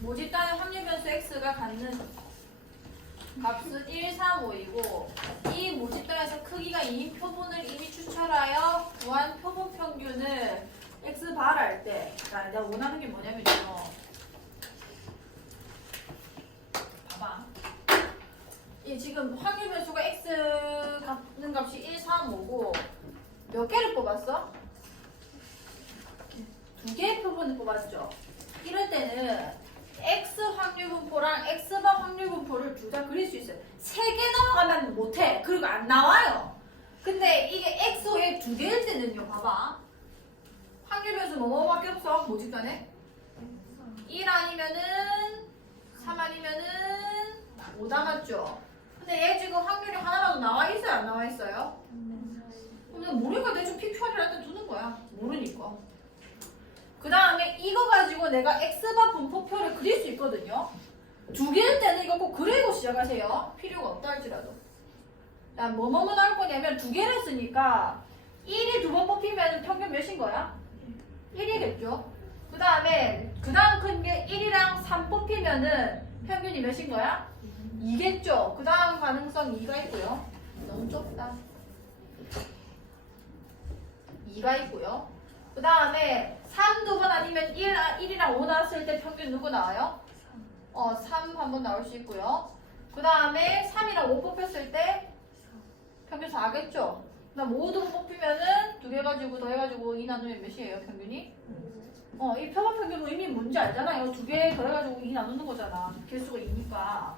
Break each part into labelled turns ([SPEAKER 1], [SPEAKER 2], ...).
[SPEAKER 1] 모집단의 확률 변수 x가 갖는 값은 1, 3, 5이고 이 모집단에서 크기가 2인 표본을 이미 추출하여 구한 표본 평균을 x 발할 때 자, 내가 원하는 게 뭐냐면요 봐봐 이 지금 확률 변수가 x 갖는 값이 1, 3, 5고 몇 개를 뽑았어? 두 개의 표본을 뽑았죠. 이럴 때는 x 확률 분포랑 x바 확률 분포를 둘 다 그릴 수 있어요. 세 개 넘어가면 못해. 그리고 안 나와요. 근데 이게 x 외에 두 개일 때는요. 봐봐. 확률 변수 뭐뭐밖에 없어. 모집단에 1 아니면은 3 아니면은 5 남았죠. 근데 얘 지금 확률이 하나라도 나와 있어요? 안 나와 있어요? 근데 모르니까 대충 PQR이라 때 두는 거야. 모르니까. 그 다음에 이거 가지고 내가 X바 분포표를 그릴 수 있거든요. 두 개일 때는 이거 꼭 그리고 시작하세요. 필요가 없다 할지라도. 자, 뭐뭐뭐 나올 거냐면 두 개를 했으니까 1이 두 번 뽑히면 평균 몇인 거야? 1이겠죠. 그 다음에 그 다음 큰 게 1이랑 3 뽑히면은 평균이 몇인 거야? 2겠죠. 그 다음 가능성 2가 있고요. 너무 좁다. 2가 있고요. 그 다음에 3 두 번 아니면 1, 1이랑 5 나왔을 때 평균 누구 나와요? 어, 3 한 번 나올 수 있고요. 그 다음에 3이랑 5 뽑혔을 때 평균 4겠죠? 그 다음 5도 뽑히면은 두 개 가지고 더 해가지고 2 나누면 몇이에요, 평균이? 어, 이 표본 평균 의미 뭔지 알잖아요. 두개 더해가지고 2 나누는 거잖아. 개수가 2니까.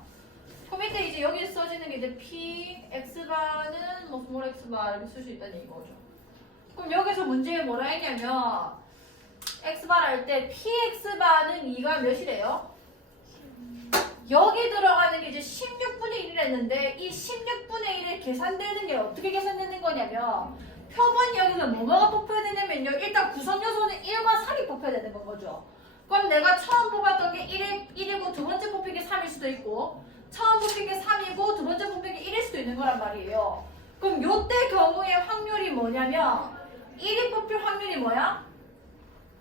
[SPEAKER 1] 그 밑에 이제 여기 써지는 게 이제 P, X바는 뭐 스몰 X바 이렇게 쓸 수 있다는 얘기거죠. 그럼 여기서 문제에 뭐라 했냐면 xbar 할때 pxbar은 2가 몇이래요? 여기 들어가는 게 이제 16분의 1을 했는데 이 16분의 1이 계산되는 게 어떻게 계산되는 거냐면 표본이 여기서 뭐가 뽑혀야 되냐면요 일단 구성 요소는 1과 3이 뽑혀야 되는 건 거죠 그럼 내가 처음 뽑았던 게 1이, 1이고 두 번째 뽑힌 게 3일 수도 있고 처음 뽑힌 게 3이고 두 번째 뽑힌 게 1일 수도 있는 거란 말이에요 그럼 요때 경우의 확률이 뭐냐면 1이 뽑힐 확률이 뭐야?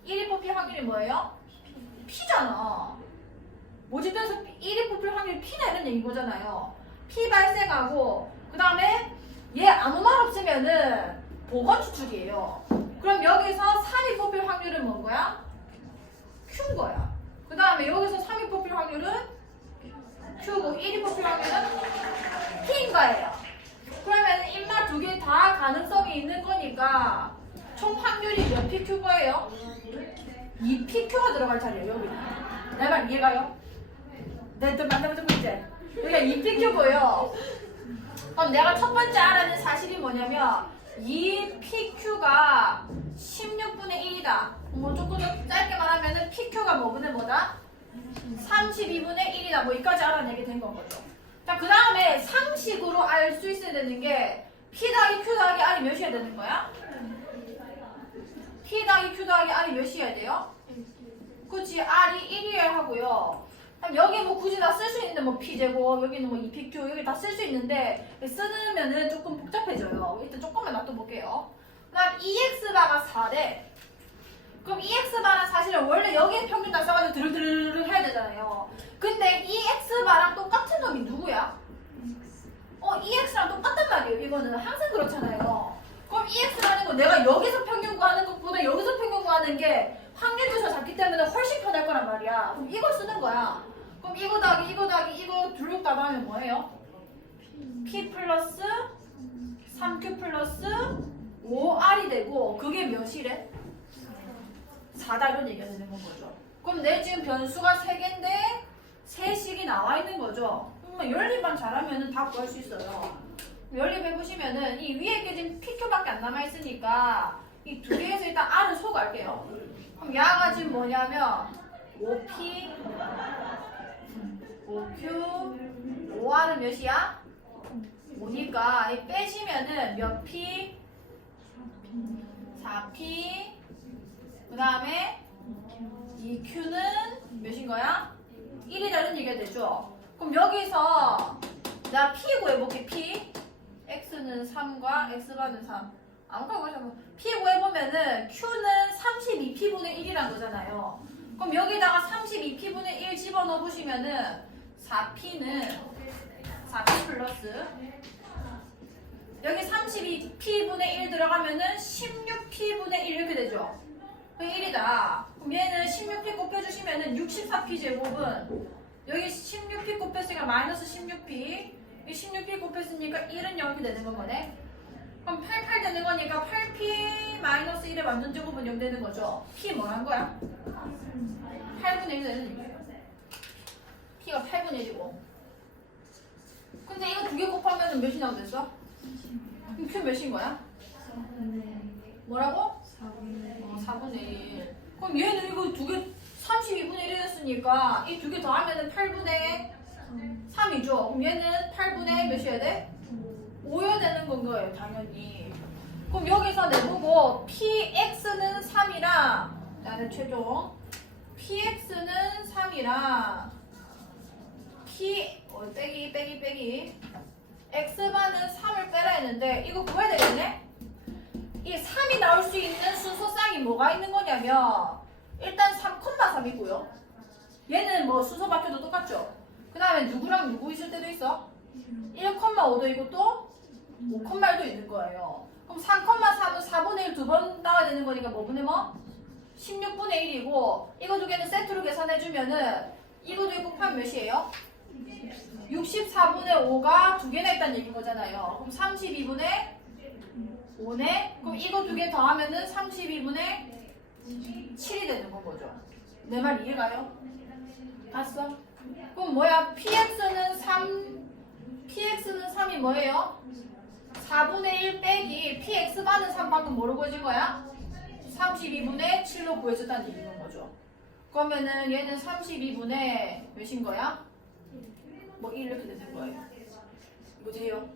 [SPEAKER 1] 1이 뽑힐 확률이 뭐예요? P잖아. 모집단에서 1이 뽑힐 확률이 P나 이런 얘기 거잖아요. P 발생하고 그 다음에 얘 아무 말 없으면은 보건 추출이에요. 그럼 여기서 3이 뽑힐 확률은 뭔 거야? Q인 거야. 그 다음에 여기서 3이 뽑힐 확률은 Q고 1이 뽑힐 확률은 P인 거예요. 그러면 입맛 두개 다 가능성이 있는 거니까 총 확률이 몇 PQ가예요? 2PQ가 들어갈 자리예요 여기. 내 말 이해가요? 네, 또 만나면 좀 이제 여기가 2PQ고요. 그럼 내가 첫 번째 알아낸 사실이 뭐냐면 2PQ가 16분의 1이다. 뭐 조금 더 짧게 말하면 은 PQ가 뭐분의 뭐다? 32분의 1이다. 뭐 여기까지 알아내게 된 건 거죠. 자, 그 다음에 상식으로 알 수 있어야 되는 게 P 더하기 Q 더하기 R이 몇이어야 되는 거야? P 더하기 Q 더하기 R이 몇이어야 돼요? 그치, R이 1이어야 하고요. 그럼 여기 뭐 굳이 다 쓸 수 있는데 뭐 P제곱, 여기는 뭐 2PQ, 여기 다 쓸 수 있는데 쓰면은 조금 복잡해져요. 일단 조금만 놔둬볼게요. 그 다음 EX바가 4래. 그럼 EX바는 사실은 원래 여기에 평균 다 써가지고 드르르르 해야 되잖아요. 근데 EX바랑 똑같은 놈이 누구야? 어, EX랑 똑같단 말이에요. 이거는 항상 그렇잖아요. 그럼 EX라는 거 내가 여기서 평균 구하는 것보다 여기서 구하는 게 확률 조사 잡기 때문에 훨씬 편할 거란 말이야. 그럼 이걸 쓰는 거야. 그럼 이거 더하기 이거 더하기 이거 둘 답하면 뭐예요? P 플러스 3Q 플러스 5R이 되고 그게 몇이래? 4다 이런 얘기가 되는 건 거죠. 그럼 내 지금 변수가 3개인데 3식이 나와 있는 거죠. 그러면 연립만 잘하면 다 구할 수 있어요. 연립해보시면은 이 위에 게 지금 PQ밖에 안 남아있으니까 이 두 개에서 일단 R은 소구할게요. 그럼 야가 지금 뭐냐면 5P 5Q 5R은 몇이야? 5니까 이 빼시면은 몇 P 4P 그 다음에 2Q는 몇인 거야? 1이라는 얘기가 되죠? 그럼 여기서 나 P 구해볼게 P X는 3과 X바는 3 구해보면 P 구해보면은 Q는 32P분의 1이란 거잖아요 그럼 여기다가 32p분의 1 집어넣어 보시면은 4p는 4p 플러스 여기 32p분의 1 들어가면은 16p분의 1 이렇게 되죠. 그 1이다. 그럼 얘는 16p 곱해주시면은 64p 제곱은 여기 16p 곱했으니까 마이너스 16p 이 16p 곱했으니까 1은 0이 되는 건 거네. 그럼 88 되는 거니까 8p 마이너스 1의 완전 제곱은 0 되는 거죠. p 뭐란 거야? 8분의 1 되는 얘기예요. p가 8분의 1이고. 근데 이거 두 개 곱하면 몇이 나오겠어? 그럼 q 몇인 거야? 뭐라고? 어, 4분의 1. 그럼 얘는 이거 두 개, 32분의 1이 됐으니까 이 두 개 더하면 8분의 3이죠. 그럼 얘는 8분의 몇이어야 돼? 5여야 되는 건 거예요, 당연히. 그럼 여기서 내보고 px는 3이랑, 나는 최종. px는 3이랑, p, 어, 빼기, 빼기, 빼기. x반은 3을 빼라 했는데, 이거 구해야 되겠네? 이 3이 나올 수 있는 순서쌍이 뭐가 있는 거냐면 일단 3,3이고요. 얘는 뭐 순서 바뀌어도 똑같죠. 그 다음에 누구랑 누구 있을 때도 있어. 1,5도 있고 또 5,1도 있는 거예요. 그럼 3,4는 4분의 1 두번 나와야 되는 거니까 뭐 분의 뭐? 16분의 1이고 이거 두 개는 세트로 계산해주면은 이거 두 개 곱하면 몇이에요? 64분의 5가 두 개나 있다는 얘기인 거잖아요. 그럼 32분의 5네? 그럼 이거 두 개 더하면은 32분의 7이 되는 건 거죠. 내 말 이해가요? 봤어? 그럼 뭐야? px는 3, px는 3이 뭐예요? 4분의 1 빼기 px 반은 3만큼 뭐로 보여준 거야? 32분의 7로 구해줬다는 얘기인 거죠. 그러면은 얘는 32분의 몇인 거야? 뭐 이렇게 되는 거예요. 뭐지요?